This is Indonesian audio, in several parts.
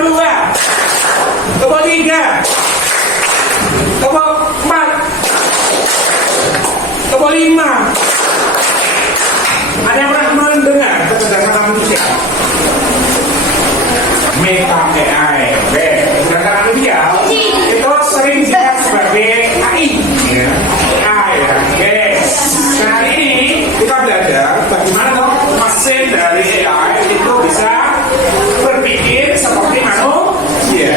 kedua, kelompok tiga, kelompok empat, kelompok lima. Ada yang pernah mendengar kecerdasan manusia? Meta AI. Oke, kecerdasan manusia itu sering disingkat sebagai AI. Ya, AI ya. Oke. Nah ini kita belajar bagaimana mesin dari AI itu bisa berpikir seperti manusia.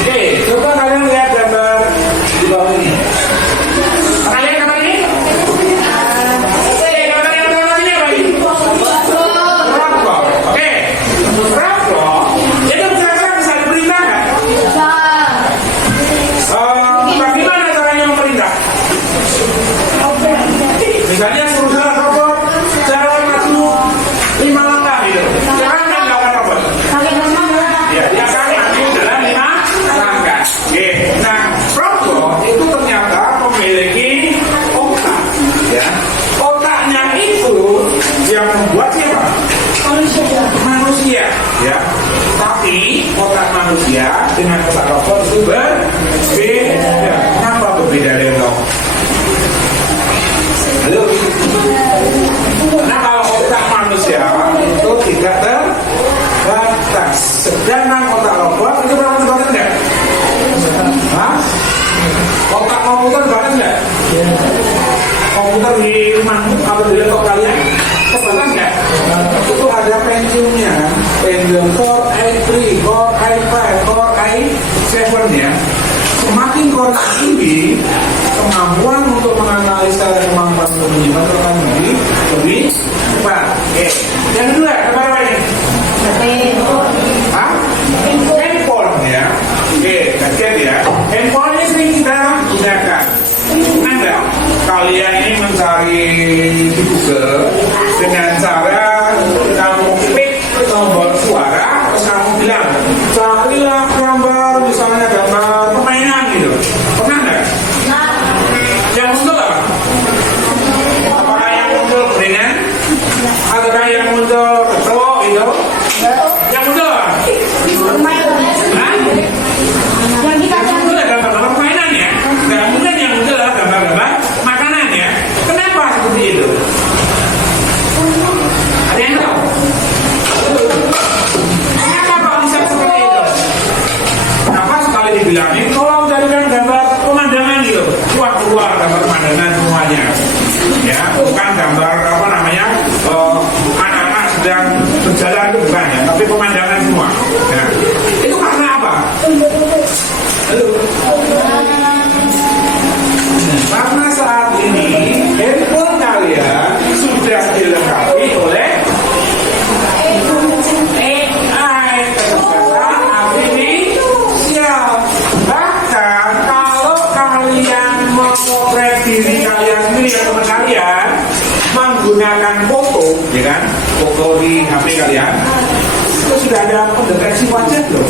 Oke, coba kalian lihat gambar di bawah ini. Pernah lihat gambar ini? Gambar yang pertama ini apa ini? Robot. Oke, robot itu bisa diperintahkan. Bagaimana caranya memerintah? Misalnya suruh jalan robot, jalan maju 5 langkah gitu. Jangan jalan robot. Ya, dia akan maju jalan 5 langkah. Oke, nah robot itu ternyata memiliki otak. Ya, otaknya itu yang membuat siapa? Manusia. Ya, tapi otak manusia dengan otak robot itu berbeda. Kenapa berbeda dengan Halo. Nah kalau otak manusia itu tidak terbatas, sedangkan otak robot itu terbatas enggak? Hah? Otak komputer terbatas enggak? Komputer di rumahmu kalau di laptop kalian terbatas enggak? Itu ada Pentiumnya, Pentium Core i3, Core i5, Core i7 ya. Semakin core tinggi, kemampuan untuk menganalisa kemampuan penyimpanan akan lebih cepat. Oke. Yang kedua, apa ini? Hah? Handphone ya. Oke, kaget ya. Handphone ini sering kita gunakan. Pernah nggak kalian ini mencari di Google dengan cara kamu klik tombol suara, terus kamu bilang carilah gambar, misalnya gambar permainan gitu. Pernah nggak? Yang muncul apa? Apakah yang muncul gorengan? Ataukah yang muncul ketok gitu? Yang muncul apa? Hah? Yang muncul adalah gambar permainan ya. Nggak mungkin yang muncul adalah gambar-gambar makanan ya. Kenapa seperti itu? Ada yang tahu? Kenapa kok bisa seperti itu? Kenapa sekali dibilangin tolong carikan gambar pemandangan gitu? Keluar gambar pemandangan semuanya. Ya, bukan gambar apa namanya anak-anak sedang berjalan itu bukan ya, tapi pemandangan semua. Nah, itu karena apa? Halo. Karena saat ini handphone kalian sudah dilengkapi oleh AI, kecerdasan artifisial. Bahkan kalau kalian memotret diri kalian sendiri atau teman kalian menggunakan foto, ya kan? Foto di HP kalian itu sudah ada pendeteksi wajah loh.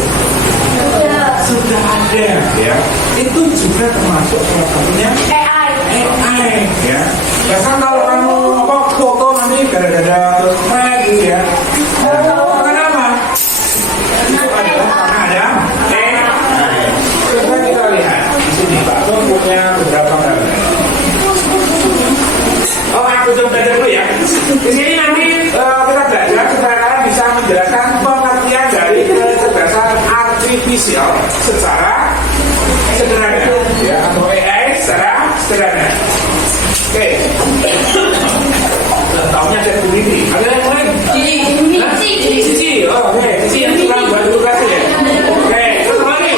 Sudah ada ya. Itu juga termasuk salah satunya AI ya. Bahkan kalau kamu foto nanti gara-gara gitu ya. Kenapa? Itu adalah karena ada AI. Coba kita lihat di sini Pak Tom punya beberapa gambar. Oh, aku coba dulu ya. Di sini nanti kita belajar supaya kalian bisa menjelaskan pengertian dari kecerdasan artifisial secara sederhana ya, atau AI secara sederhana. Oke. Tahunya saya sendiri. Ada yang lain? Cici. Oh, oke. Cici yang kurang buat edukasi ya. Oke. Terus lagi.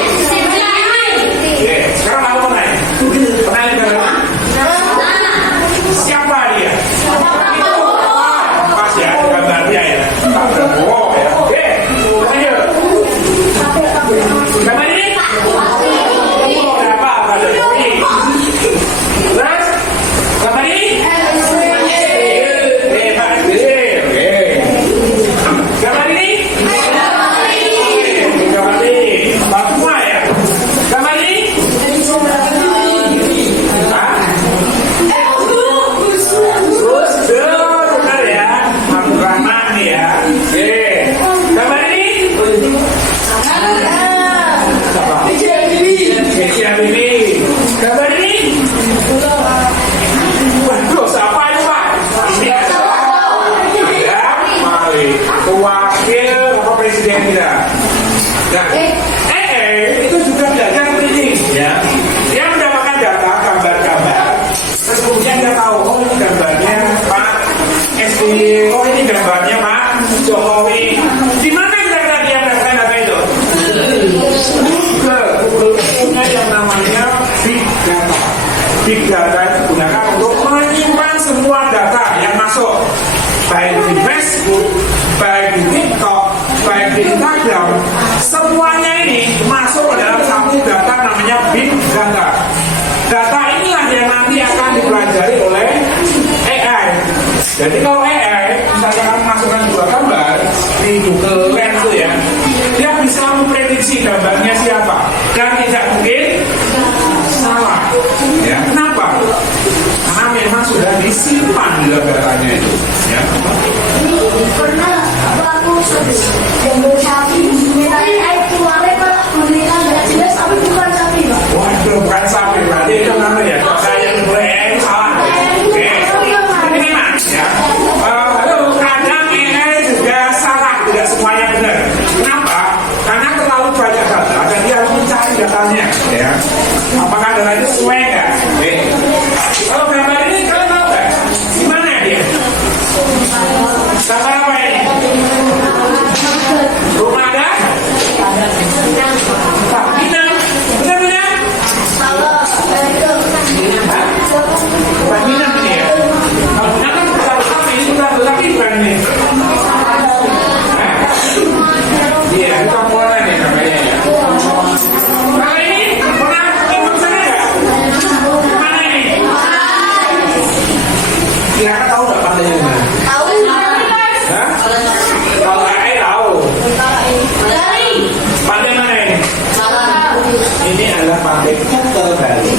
Oke. Sekarang aku nanya. Pernah dengar? Siapa dia? Pas ya, gambar dia ya. Pak Prabowo ya. Oke. Ayo. Gambar ini? Berapa? Terus gambar ini? Siapa ini? Gambar ini? Waduh, siapa itu Pak? Ini ya, mari wakil Bapak Presiden kita. Nah, itu juga belajar ini, ya. Dia mendapatkan data, gambar-gambar. Terus kemudian dia tahu, oh ini gambarnya Pak SBY, oh ini gambarnya Pak Jokowi. Di mana kira-kira dia mendapatkan data itu? Google punya yang namanya Big Data. Big Data itu digunakan untuk menyimpan semua data yang masuk, baik di Facebook, baik di TikTok, baik di Instagram, semuanya ini masuk ke dalam satu data namanya Big Data. Data inilah yang nanti akan dipelajari oleh AI. Jadi kalau AI, misalnya kamu masukkan dua gambar di Google Lens itu ya, dia bisa memprediksi gambarnya siapa dan tidak mungkin salah. Ya, kenapa? Karena memang sudah disimpan di dalam datanya itu. Ya. Pernah aku gambar sapi, AI keluarnya Pak memberikan nggak jelas tapi bukan sapi Pak. Waduh, bukan sapi, berarti itu namanya ya. Saya yang boleh AI salah. Oke, ini mas ya. Lalu kadang AI juga salah, tidak semuanya benar. Kenapa? Karena terlalu banyak data dan dia harus mencari datanya. Ya, apakah data itu sesuai nggak? Kalau gambar ini kalian tahu nggak? Di mana dia? Gambar apa ini? Rumah ada? Pak Minang, benar-benar? Pak Minang ini ya? Kalau Minang kan besar sapi, ini besar sapi bukan ini? Iya, itu Kampolana nih namanya ya. Kalau ini pernah ikut sana nggak? Mana ini? Kira-kira tahu nggak pantainya di mana? Tahu Hah? Kalau AI tahu. Pantai mana ini? Ini adalah pantai Kuta Bali.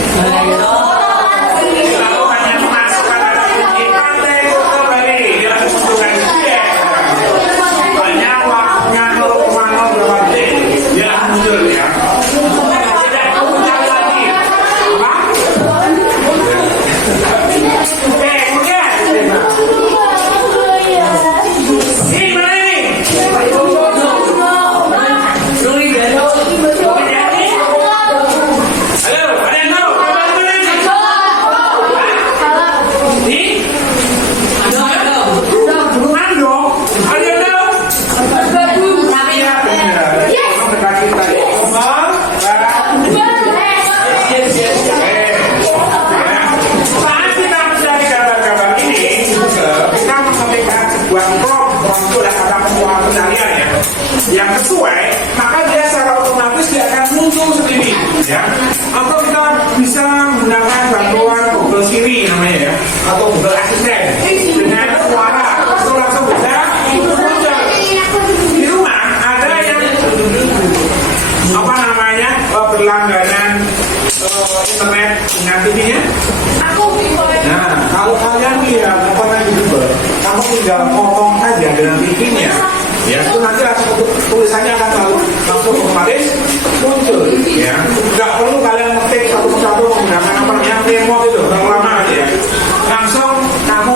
Lalu hanya memasukkan kata kunci pantai Kuta Bali. Dia langsung menentukan dia. Banyak waktunya 0,0 berapa detik. Dia langsung muncul ya. Tidak perlu mencari lagi. Apa? Oke, kemudian. Ini mana ini? Halo, ada yang tahu? Gambar mana ini? Di? Gunungan dong. Ada yang tahu? Iya, benar. Itu dekat kita ya. Saat kita mencari gambar-gambar ini, kita mengetikkan sebuah prompt itu adalah kata pencarian ya, yang sesuai, maka dia secara otomatis dia akan muncul sendiri, ya. Atau kita bisa menggunakan bantuan Google Siri namanya ya, atau Google Assistant dengan suara itu langsung bisa muncul. Di rumah ada yang apa namanya berlangganan internet dengan TV-nya. Nah, kalau kalian lihat apa yang di Google, kamu tinggal potong saja dengan TV-nya, ya itu nanti langsung tulisannya akan langsung otomatis muncul, ya. Nggak perlu kalian ngetik satu-satu menggunakan apa yang remote itu, terlalu lama aja ya. Langsung kamu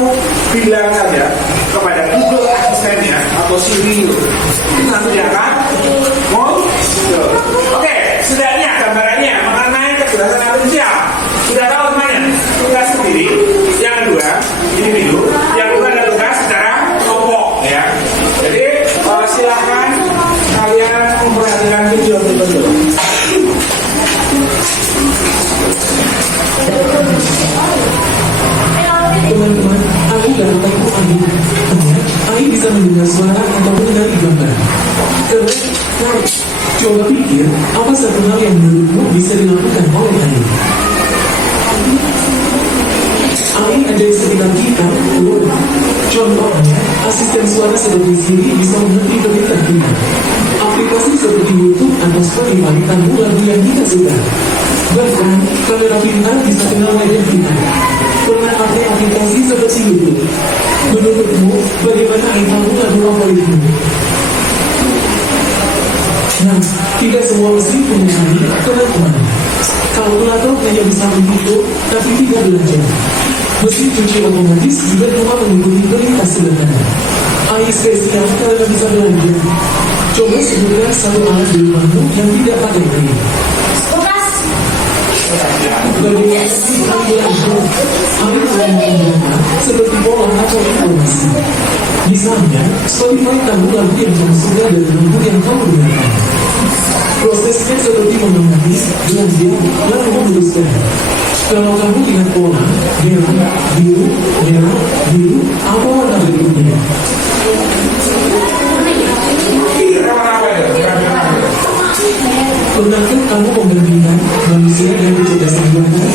bilang saja kepada Google Assistant-nya atau Siri itu nanti dia akan muncul. Oke, setidaknya gambarannya mengenai kejelasan artifisial sudah tahu semuanya. Tugas sendiri, yang kedua individu, yang kedua adalah tugas secara kelompok ya. Jadi silakan kalian memperhatikan video berikut. Teman-teman, aku gak lupa itu Ayu. Ayu bisa mendengar suara ataupun dari gambar. Terus, coba pikir apa satu hal yang menurutmu bisa dilakukan oleh Ayu. Ayu ada di sekitar kita. Contohnya, asisten suara seperti Siri bisa mengerti berita kita. Aplikasi seperti YouTube atau Spotify tahu lagu yang kita suka. Bahkan, kamera pintar bisa kenal wajah kita. Pernah pakai aplikasi seperti YouTube? Menurutmu, bagaimana tahu lagu favoritmu? Nah, tidak semua mesin punya ini, teman-teman. Kalkulator hanya bisa menghitung, tapi tidak belajar. Mesin cuci otomatis juga cuma mengikuti perintah sederhana. AI spesial karena bisa belajar. Coba sebutkan satu alat di rumahmu yang tidak pakai AI. Kulkas. Bagaimana sih AI belajar? AI menggunakan seperti pola atau informasi. Misalnya, Spotify tahu lagu yang kamu suka dari lagu yang kamu dengarkan. Prosesnya seperti mengamati, belajar, lalu menuliskan. Kalau kamu lihat pola, merah, biru, apa warna berikutnya? Pernahkah kamu membandingkan manusia dan kecerdasan buatan?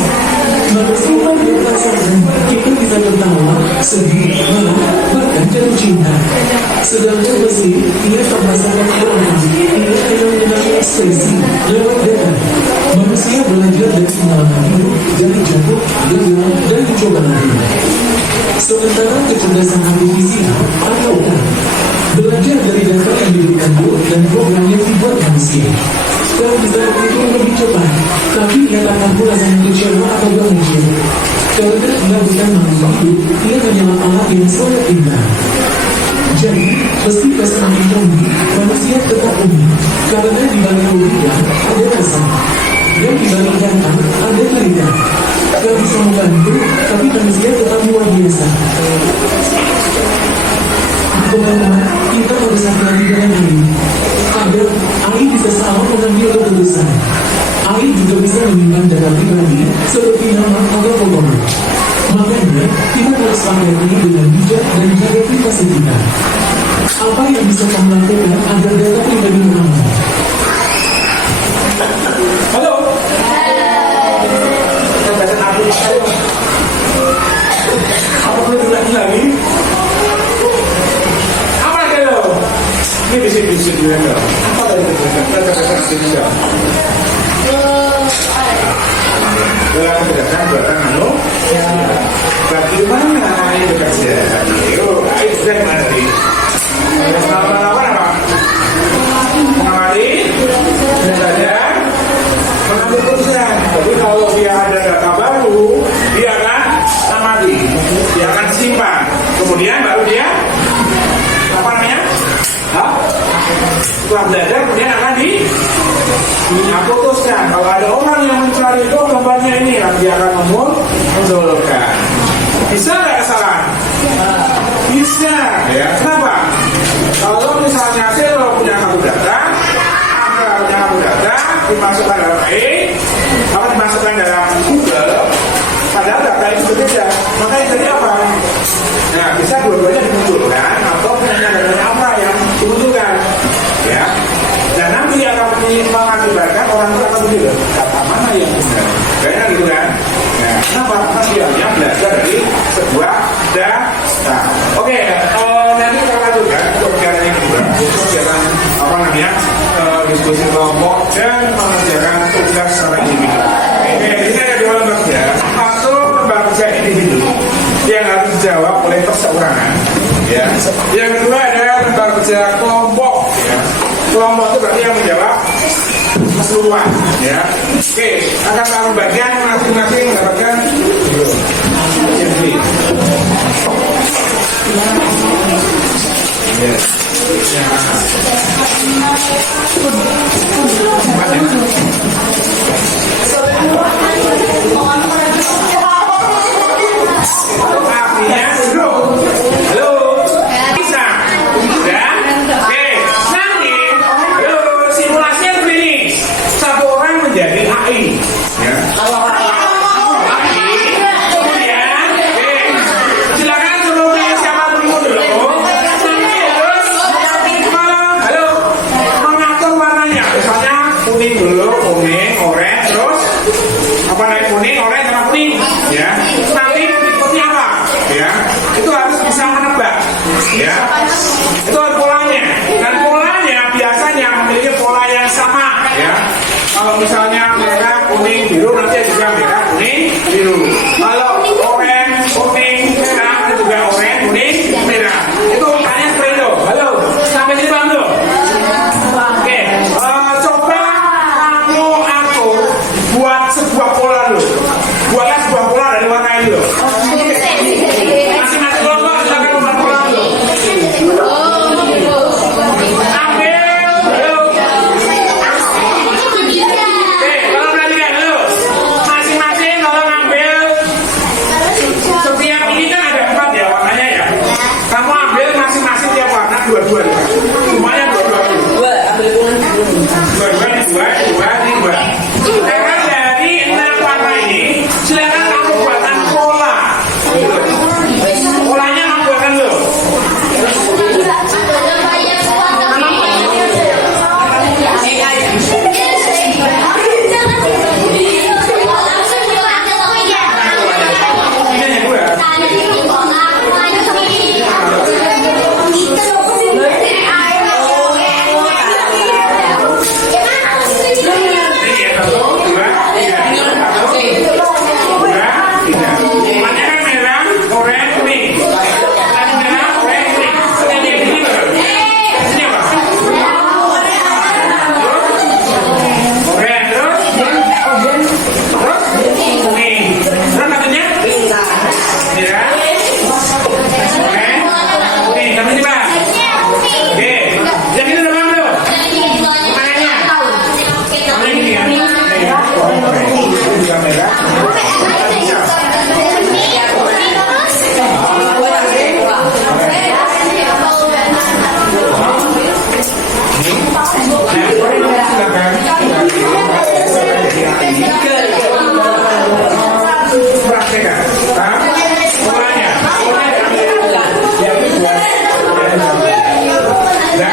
Manusia yang merasakan kita bisa tertawa, sedih, marah, bahkan jatuh cinta. Sedangkan mesin, ia tak merasakan emosi, ia hanya mengenai ekspresi lewat data. Manusia belajar dari pengalaman hidup, dari jatuh, gagal, dan mencoba lagi. Sementara kecerdasan artifisial atau belajar dari data yang diberikan bot dan program yang dibuat manusia. Kalau bisa menghitung lebih cepat, tapi ia tak mampu rasanya kecewa atau bahagia. Karena ia bukan manusia hidup, ia hanyalah alat yang sangat indah. Jadi, meski semakin rumit, manusia tetap unik. Karena di balik logika ada rasa, dan di balik data ada cerita. Gak bisa membantu, tapi manusia tetap luar biasa. Teman-teman, kita harus hati-hati dengan AI. Agar AI bisa salah mengambil keputusan. AI juga bisa menyimpan data pribadi seperti nama atau foto. Makanya, kita harus pakai AI dengan bijak dan jaga privasi kita. Apa yang bisa kamu lakukan agar data pribadi aman? Halo. Apa boleh diulangi lagi? Apa lagi lo? Ini bisik-bisik juga enggak? Apa tadi kita dalam kecerdasan buatan anu? Bagaimana itu kerja? Yuk, ayo sudah gimana tadi? Apa? Mengamati, belajar, mengambil keputusan. Jadi kalau dia ada data baru, dia akan amati, dia akan simpan. Kemudian baru dia apa namanya? Setelah belajar kemudian akan diputuskan. Kalau ada orang yang mencari itu gambarnya ini, dia akan memunculkan. Bisa nggak kesalahan? Bisa, ya. Kenapa? Kalau misalnya saya punya satu data, Anda punya satu data, dimasukkan dalam AI, atau dimasukkan dalam Google, padahal data itu berbeda. Maka yang jadi apa? Nah, bisa dua-duanya dimunculkan, atau punya datanya apa yang dimunculkan, ya. Dan nanti akan mengakibatkan orang itu akan menilai data mana yang benar. Kayaknya gitu kan? Nah, kenapa? Karena dia hanya belajar dari sebuah data. Oke, nanti kita lanjutkan kegiatan yang kedua, kegiatan apa namanya diskusi kelompok dan mengerjakan tugas secara individu. Oke, ini ada dua lembar kerja. Satu lembar kerja individu yang harus dijawab oleh perseorangan. Ya. Yang kedua ada lembar kerja kelompok. Ya. Kelompok itu berarti yang menjawab keseluruhan. Ya. Oke, akan tahu bagian masing-masing mendapatkan menjadi AI. Ya. Silakan suruh siapa dulu. Halo, mengatur warnanya. Misalnya kuning dulu, kuning, oranye, terus apa naik kuning, oranye, sama kuning. Ya. Nanti berikutnya apa? Ya. Itu harus bisa menebak. Ya. Itu harus polanya. Dan polanya biasanya memiliki pola yang sama. Ya. Kalau misalnya merah, kuning, biru, nanti juga merah, kuning, biru. Kalau oranye, kuning, merah, itu juga oranye, kuning, merah. Itu makanya seperti itu. Halo, sampai sini paham dulu? Oke. Praktekkan. Paham? Polanya. Yang kedua. Ya.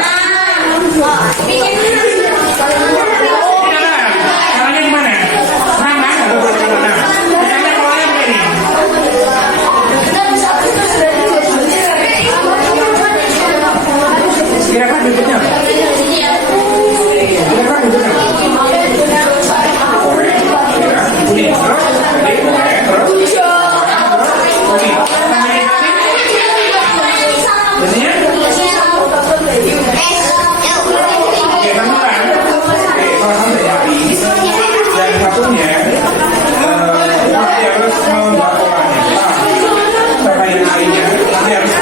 Caranya gimana? Sama atau berbeda? Caranya polanya begini. Kira-kira bentuknya apa? Kira-kira bentuknya apa? Kuning. Terus? Tadi kuning. Terus? Kuning. Jadinya? Oke, kamu kan? Oke, kalau kamu dari yang satunya nanti harus membuat polanya. Terkait lainnya nanti harus